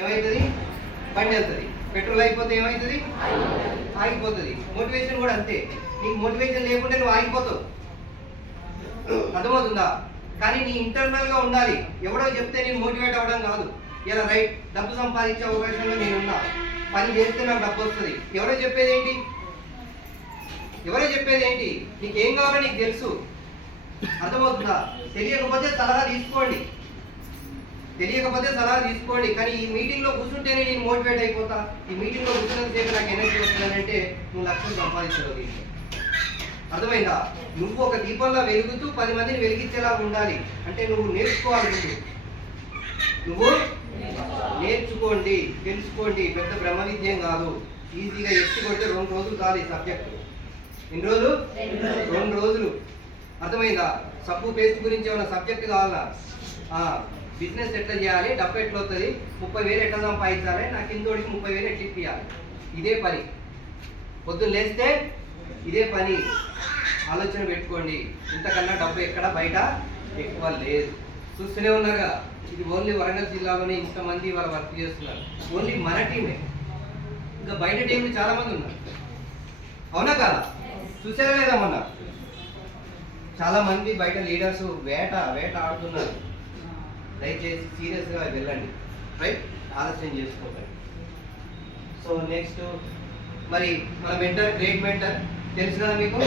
ఏమవుతుంది? బండి వెళ్తుంది. పెట్రోల్ అయిపోతే ఏమవుతుంది? ఆగిపోతుంది. మోటివేషన్ కూడా అంతే. నీకు మోటివేషన్ లేకుంటే నువ్వు ఆగిపోతావు. అర్థమవుతుందా? కానీ నీ ఇంటర్నల్ గా ఉండాలి. ఎవడో చెప్తే నేను మోటివేట్ అవ్వడం కాదు. ఇలా రైట్, డబ్బు సంపాదించే అవకాశంలో నేనున్నా, పని చేస్తే నాకు డబ్బు వస్తుంది. ఎవరో చెప్పేది ఏంటి? నీకేం కావాలో నీకు తెలుసు. అర్థమవుతుందా? తెలియకపోతే సలహా తీసుకోండి. కానీ ఈ మీటింగ్ లో కూర్చుంటేనే నేను మోటివేట్ అయిపోతా. ఈ మీటింగ్ లో కూర్చున్నంతసేపు నాకు ఎనర్జీ వస్తుందంటే నువ్వు లక్ష్యం సంపాదించవు. దీంట్లో అర్థమైందా? నువ్వు ఒక దీపంలో వెలుగుతూ 10 మందిని వెలిగించేలా ఉండాలి. అంటే నువ్వు నేర్చుకోవాలి. నువ్వు నేర్చుకోండి, తెలుసుకోండి. పెద్ద బ్రహ్మ విద్యం కాదు. ఈజీగా ఎత్తుకొంటే 2 రోజులు కాదు ఈ సబ్జెక్టు. ఎన్ని రోజులు? 2 రోజులు. అర్థమైందా? సబ్బు పేస్ట్ గురించి ఏమైనా సబ్జెక్ట్ కావాలా? బిజినెస్ ఎట్లా చేయాలి, డబ్బు ఎట్లా వస్తుంది, 30,000 ఎట్లా సంపాదించాలి, నాకు ఇంతోడికి 30,000 ఎట్లా ఇప్పియాలి. ఇదే పని. పొద్దున్న లేస్తే ఇదే పని. ఆలోచన పెట్టుకోండి. ఇంతకన్నా డబ్బు ఎక్కడ బయట ఎక్కువ లేదు. చూస్తూనే ఉన్నారు కదా, ఇది ఓన్లీ వరంగల్ జిల్లాలోనే ఇంతమంది వాళ్ళు వర్క్ చేస్తున్నారు. ఓన్లీ మన టీమే. ఇంకా బయట టీంలు చాలా మంది ఉన్నారు. అవునా కాదా? చూసారా లేదా? మొన్న చాలా మంది బయట లీడర్స్ వేట ఆడుతున్నారు. దయచేసి సీరియస్గా వెళ్ళండి. రైట్, ఆలస్యం చేసుకోకండి. సో నెక్స్ట్ మరి మన మెంటర్, గ్రేట్ మెంటర్ తెలుసు కదా మీకు.